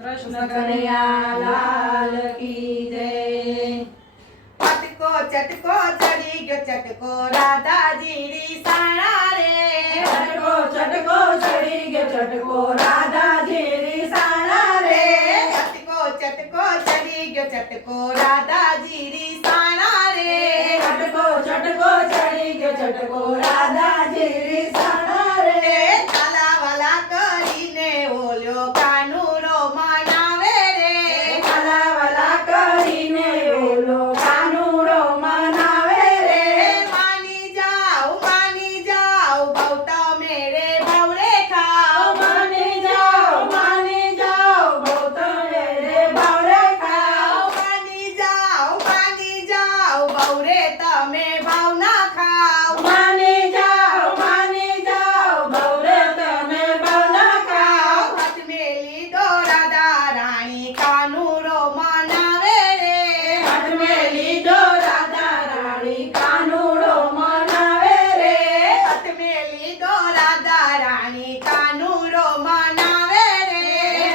कृष्ण कन्हैया लाल की जय। पटको चटको चढ़ी गयो चटको राधाजी री साणा रे। चटको चटको चढ़ी गयो चटको राधाजी री साणा रे। चटको चटको चढ़ी गयो चटको राधाजी री साणा रे। चटको चटको चढ़ी गयो चटको राधाजी री साणा रे। काला वाला करीने ओल्यो कानूरो मनावे रे। काला वाला करीने ओलो कानूड़ो मनावे रे। मानी जाओ बहू मेरे भवरे खाओ। मानी जाओ बहुत मेरे बावरे खाओ। मानी जाओ बहूरे तमे भावना खाओ। मानी जाओ बावरे तमे बावना खाओ। हाथ मेली दो राधा रानी कानूरो मनावे रे। हाथ में लीधो राधा रानी कानूड़ो मनावे रे। हाथ मेली दो राधा रानी कानूरो मनावे रे।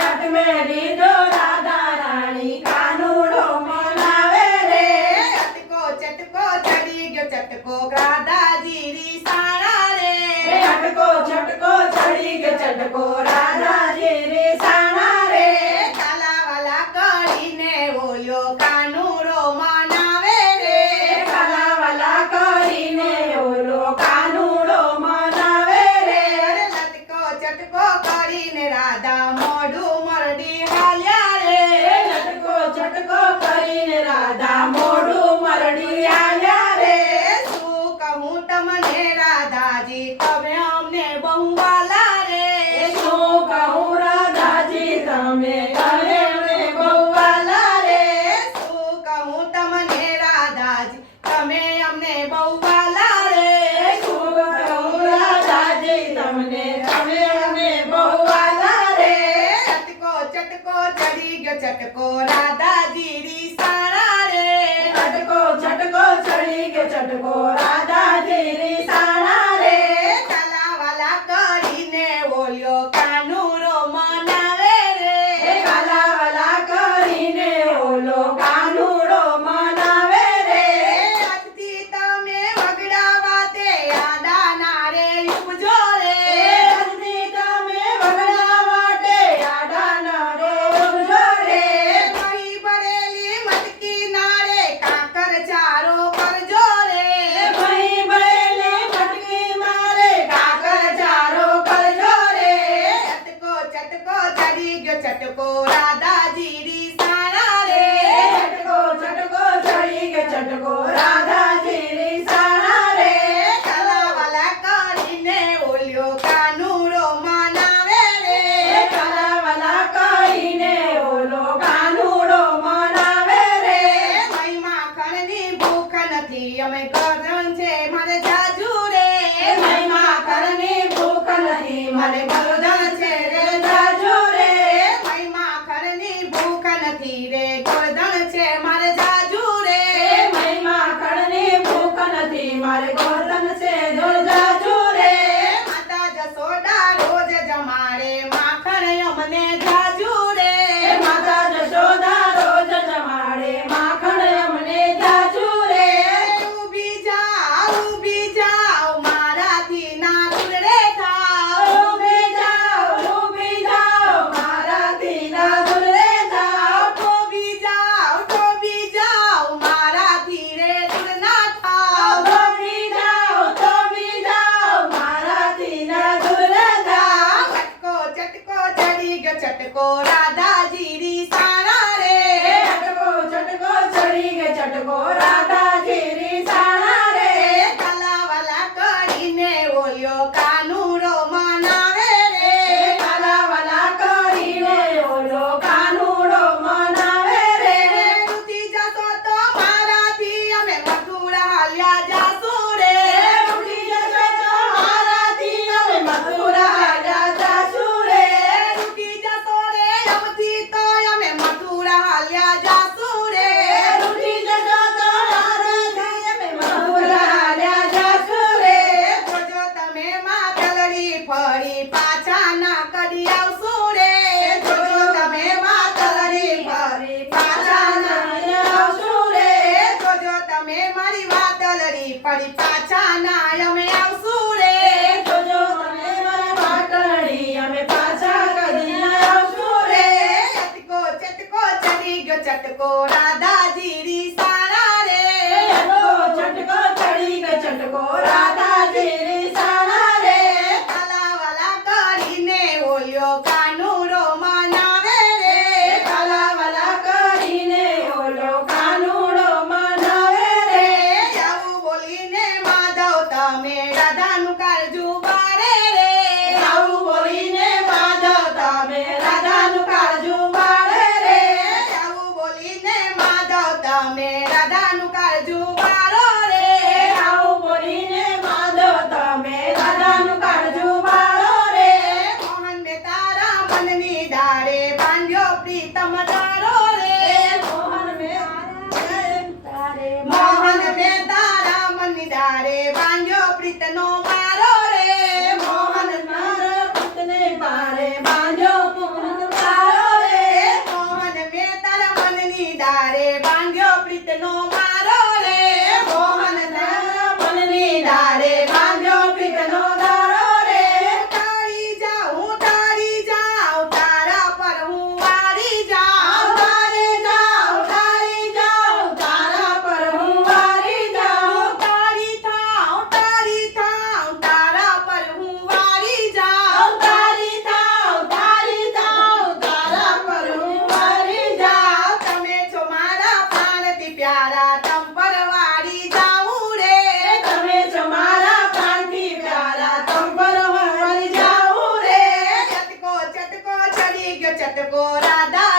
हाथ में लीधो राधा रानी कानूड़ो मनावे रे। चटको चढ़ी गयो चटको राधाजी री साणा रे। चटको चटको चढ़ी गयो चटको राधाजी री साणा रे। काला वाला करीने ओल्यो कानूरो मनावे रे। काला वाला करीने ओलो कानूड़ो मनावे रे। लटको चटको करीने राधा मोढू मरडी हाल्या रे। चटको चटको करीने राधा मोढू मरडी आल्या रे। શું કહું તમને રાધાજી તમે અમને બહુ વાલા રે। શું કહું રાધાજી તમે બહુ વાલા રે। શું કહું તમને રાધાજી તમે અમને બહુ વાલા રે। શું કહું રાધાજી તમને બહુ વાલા રે। ચટકો ચડી ગયો ચટકો રાધાજી રી સાણા રે। ચટકો ચટકો ચડી ગયો ચટકો રાધાજી રી સાણા રે। કાલા વાલા કરીને ઓલ્યો કાનૂરો મનાવે રે। કાલા વાલા કરીને ઓલો કાનૂડો મનાવે રે। આજથી તમે વગડાવા તે આડાના રે ઉપજો રે। આજથી તમે વગડા માટે આડાના રે ઉપજો રે। મહી ભરેલી મટકી નારે કાકર ચારો કરજો રે। મહી ભરેલી મટકી મારે કાકર ચારો કરજો રે। ચટકો ચડી ગયો ચટકો રાધાજી રી સાણા રે। ચટકો ચટકો ચડી ગયો ચટકો રાધાજી રી સાણા રે। કાલા વાલા કરીને ઓલ્યો કાનૂરો મનાવે રે। કાલા વાલા કરીને ઓલો કાનૂડો મનાવે રે। મહી માખણની ભૂખ નથી અમે ગરમ છે મારે જાજુ રે। મહી માખણની ભૂખ નથી મને ગોધન છે રે જાજુ રે। મહી માખણની ભૂખ નથી રે ગોધન છે મારે જાજુ રે। મહી માખણની ભૂખ નથી મારે ગોધન છે જો જાજુ રે। માતા જસોદા રોજ જમાડે માખણ અમને જાજુ રે। માતા જશોદા રોજ જમાડે માખણ અમને જાજુ રે। ઊભી જાઓ મારાથી ના દૂર રે થાઓ। ઊભી જાઓ મારાથી ના દૂર રે જાઓ। ઊભી જાઓ મારાથી રે દૂર ના થાઓ। ઊભી જાઓ મારાથી ના દૂર રે જાઓ। ચટકો ચડી ગયો ચટકો રાધાજી રી સાણા રે। ચટકો ચટકો ચડી ગયો ચટકો રાધાજી રી સાણા રે। કાલા વાલા કરીને ઓલ્યો કાનૂરો મનાવે રે। કાલા વાલા કરીને ઓલો કાનૂડો મનાવે રે। તૂટી જશો તો મારાથી અમે મથુરા હાલ્યા જાશું રે। તૂટી જશો તો મારાથી અમે મથુરા હાલ્યા જાશું રે। તૂટી જશો રે અમથી તો અમે મથુરા હાલ્યા જાશું રે। તૂટી જશો તો મારાથી અમે મથુરા હાલ્યા જાશું રે। જોજો તમે માં ગલડી ફરી પાછા ના કડી આવશું રે। જોજો તમે માં ચટકો રાધાજી રી સારા રે છટકો ચડી ગયો છટકો રાધાજી રી સાણા રે કાલાવાલા કરીને ઓલ્યો કાનુડો મનાવે રે કાલાવાલા કરીને ઓલો કાનુડો મનાવે રે આવું બોલીને માધવ તમે રાધાનું કાળજું બારે રે આવું બોલીને માધવ તમે રાધાનું કાળજું બાળે રે આવું બોલીને માધવ તમે રાધાનું કાળજું બારો રે આવું બોલીને માધવ તમે રાધાનું કાળજું બાળો રે મોહન મેં તારા મનની ડાળે બાંધ્યો પ્રીતમ તારો રે મોહન મેં તારે મોહન મેં તારા મનની ડાળે બાંધ્યો પ્રીતનો મારો રે મોહન મારા પુતને પારે બાંધ્યો મોહન તારો રે મોહન મેં તારા મનની ડાળે બાંધ્યો પ્રીતનો મારો રે મોહન તારા મનની ડાળે બાંધ્યો પ્રીતનો દારો રે તારી જાઉં તારા પર હું વારી જાઉં તારે જાઉં તારા પર હું વારી જાઉં તારી થાઉં તારા પર હું વારી જાઉં તારી તારા પર હું વારી જાઉં તમે છો મારા પ્રાણથી પ્યારા તમ પર વારી જાઉં રે તમે છો મારા પ્રાણથી પ્યારા તમ પર વારી જાઉં રે ચટકો ચડી ગયો ચટકો રાધા